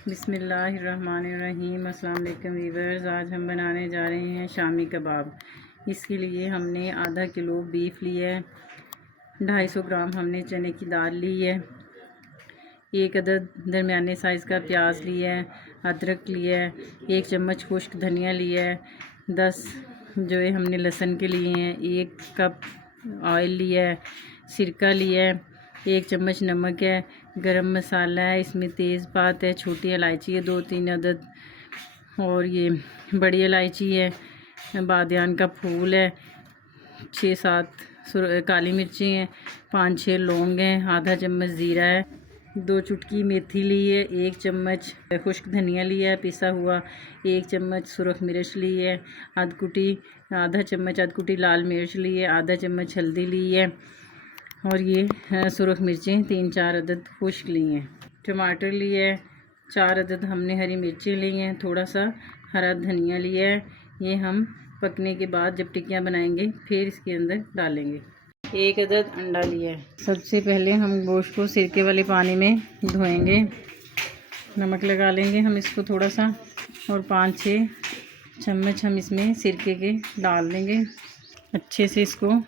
बिस्मिल्लाहिर्रहमानिर्रहीम। अस्सलाम वालेकुम वीवर्स। आज हम बनाने जा रहे हैं शामी कबाब। इसके लिए हमने आधा किलो बीफ लिया है, 250 ग्राम हमने चने की दाल ली है, एक अदद दरमियाने साइज़ का प्याज लिया है, अदरक लिया है, 1 चम्मच खुश्क धनिया लिया है, 10 जो है हमने लहसुन के लिए हैं, 1 कप ऑयल लिया है, सिरका लिया है, 1 चम्मच नमक है, गरम मसाला है, इसमें तेज़पात है, छोटी इलायची है 2-3 अदद, और ये बड़ी इलायची है, बादियान का फूल है, 6-7 काली मिर्ची हैं, 5-6 लौंग हैं, आधा चम्मच ज़ीरा है, 2 चुटकी मेथी ली है, 1 चम्मच खुश्क धनिया लिया है पिसा हुआ, 1 चम्मच सुरख मिर्च ली है, आधा चम्मच अधकुटी लाल मिर्च ली है, आधा चम्मच हल्दी ली है, और ये सुरख मिर्चें 3-4 अदद खुश्क ली हैं। टमाटर लिए है, 4 अदद हमने हरी मिर्चें ली हैं, थोड़ा सा हरा धनिया लिया है। ये हम पकने के बाद जब टिक्कियाँ बनाएंगे फिर इसके अंदर डालेंगे। 1 अदद अंडा लिया है। सबसे पहले हम गोश्त को सिरके वाले पानी में धोएंगे, नमक लगा लेंगे हम इसको थोड़ा सा, और 5-6 चम्मच हम इसमें सिरके के डाल देंगे। अच्छे से इसको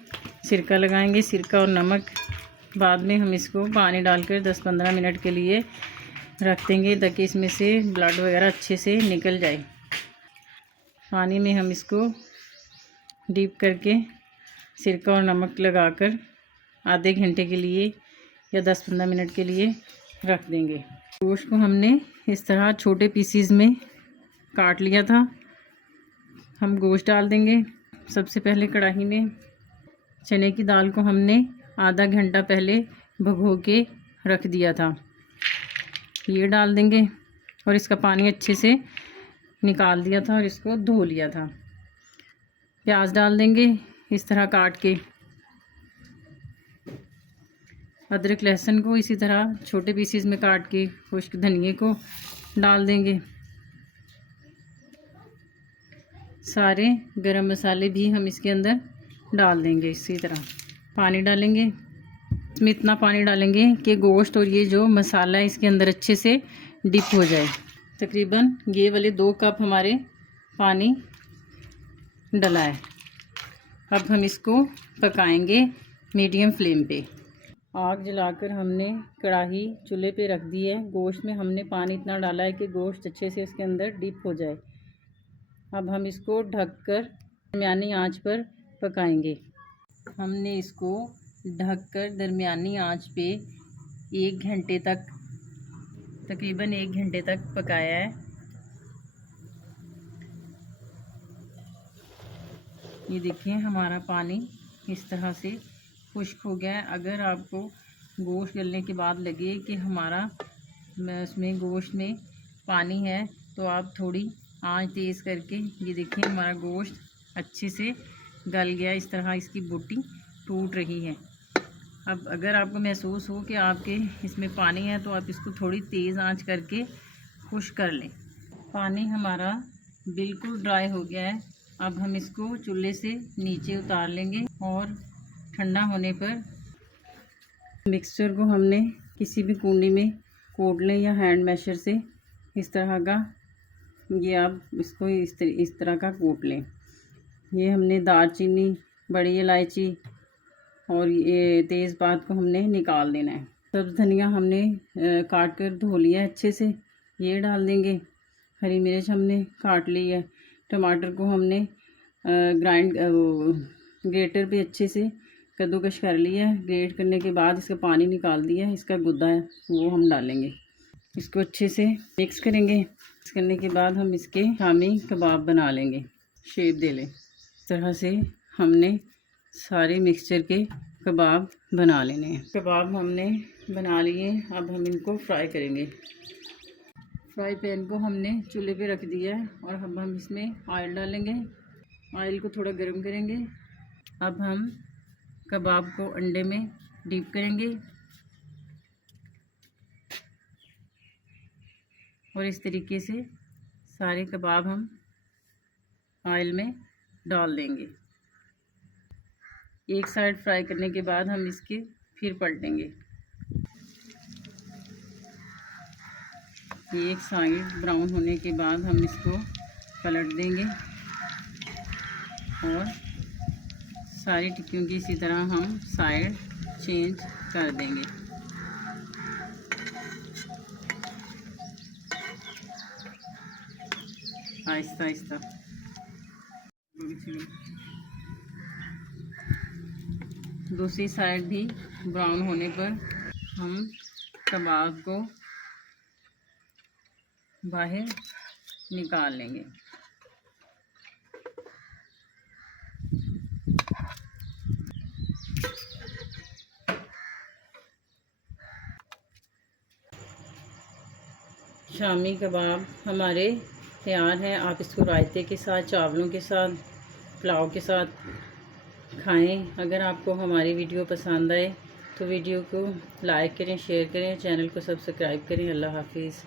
सिरका लगाएंगे, सिरका और नमक। बाद में हम इसको पानी डालकर 10-15 मिनट के लिए रख देंगे ताकि इसमें से ब्लड वगैरह अच्छे से निकल जाए। पानी में हम इसको डीप करके सिरका और नमक लगाकर आधे घंटे के लिए या 10-15 मिनट के लिए रख देंगे। गोश्त को हमने इस तरह छोटे पीसीज में काट लिया था। हम गोश्त डाल देंगे। सबसे पहले कढ़ाई में चने की दाल को हमने आधा घंटा पहले भिगो के रख दिया था, ये डाल देंगे, और इसका पानी अच्छे से निकाल दिया था और इसको धो लिया था। प्याज डाल देंगे इस तरह काट के। अदरक लहसुन को इसी तरह छोटे पीसेस में काट के, खुश्क धनिए को डाल देंगे। सारे गरम मसाले भी हम इसके अंदर डाल देंगे। इसी तरह पानी डालेंगे, इसमें इतना पानी डालेंगे कि गोश्त और ये जो मसाला है इसके अंदर अच्छे से डिप हो जाए। तकरीबन ये वाले 2 कप हमारे पानी डला है। अब हम इसको पकाएंगे मीडियम फ्लेम पे। आग जलाकर हमने कढ़ाई चूल्हे पे रख दी है। गोश्त में हमने पानी इतना डाला है कि गोश्त अच्छे से इसके अंदर डिप हो जाए। अब हम इसको ढककर दरमियानी आंच पर पकाएंगे। हमने इसको ढककर दरमियानी आंच पे 1 घंटे तक, तकरीबन 1 घंटे तक पकाया है। ये देखिए हमारा पानी इस तरह से खुश्क हो गया है। अगर आपको गोश्त गलने के बाद लगे कि हमारा उसमें गोश्त में पानी है, तो आप थोड़ी आंच तेज़ करके, ये देखिए हमारा गोश्त अच्छे से गल गया, इस तरह इसकी बोटी टूट रही है। अब अगर आपको महसूस हो कि आपके इसमें पानी है, तो आप इसको थोड़ी तेज़ आंच करके खुश्क कर लें। पानी हमारा बिल्कुल ड्राई हो गया है। अब हम इसको चूल्हे से नीचे उतार लेंगे, और ठंडा होने पर मिक्सचर को हमने किसी भी कूंडी में कोट लें या हैंड मैशर से इस तरह का, ये आप इसको इस तरह का कोट लें। ये हमने दालचीनी, बड़ी इलायची और ये तेज़पात को हमने निकाल देना है। सब्ज़ धनिया हमने काट कर धो लिया है अच्छे से, ये डाल देंगे। हरी मिर्च हमने काट ली है। टमाटर को हमने ग्रेटर पे अच्छे से कद्दूकश कर लिया है। ग्रेट करने के बाद इसका पानी निकाल दिया है, इसका गुद्दा है वो हम डालेंगे। इसको अच्छे से मिक्स करेंगे। मिक्स करने के बाद हम इसके शामी कबाब बना लेंगे, शेप दे लें। इस तरह से हमने सारे मिक्सचर के कबाब बना लेने हैं। कबाब हमने बना लिए, अब हम इनको फ्राई करेंगे। फ्राई पैन को हमने चूल्हे पे रख दिया है, और अब हम इसमें ऑयल डालेंगे। ऑयल को थोड़ा गर्म करेंगे। अब हम कबाब को अंडे में डीप करेंगे, और इस तरीके से सारे कबाब हम ऑयल में डाल देंगे। एक साइड फ्राई करने के बाद हम इसके फिर पलटेंगे। एक साइड ब्राउन होने के बाद हम इसको पलट देंगे और सारी टिक्कियों की इसी तरह हम साइड चेंज कर देंगे। आहिस्ता आहिस्ता। दूसरी साइड भी ब्राउन होने पर हम कबाब को बाहर निकाल लेंगे। शामी कबाब हमारे तैयार हैं। आप इसको रायते के साथ, चावलों के साथ, पुलाव के साथ खाएं। अगर आपको हमारी वीडियो पसंद आए तो वीडियो को लाइक करें, शेयर करें, चैनल को सब्सक्राइब करें। अल्लाह हाफिज़।